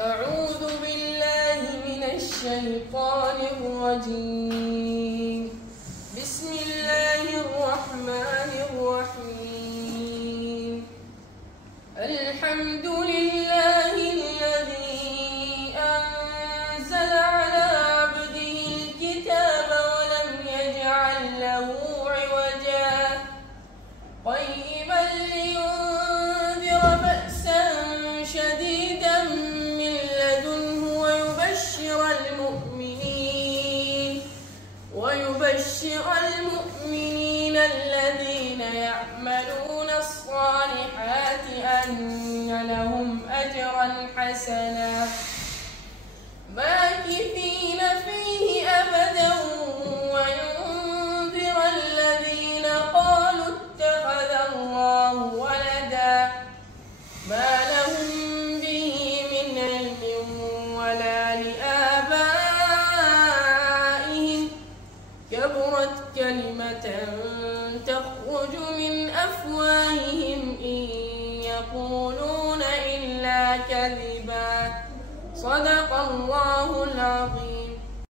أعوذ بالله من الشيطان الرجيم. بسم الله الرحمن الرحيم. الحمد لله الذي أنزل على عبده الكتاب ولم يجعل له عوجا قيما لينذر بأسا شديدا من لدنه ويبشر المؤمنين الذين يعملون الصالحات أن لهم أجرا حسنا ماكثين فيه أبدا وينذر الذين قالوا اتخذ الله ولدا ما لهم به من علم ولا لآبائهم كبرت كلمة تخرج من أفواههم إن يقولون إلا كذبا صدق الله العظيم.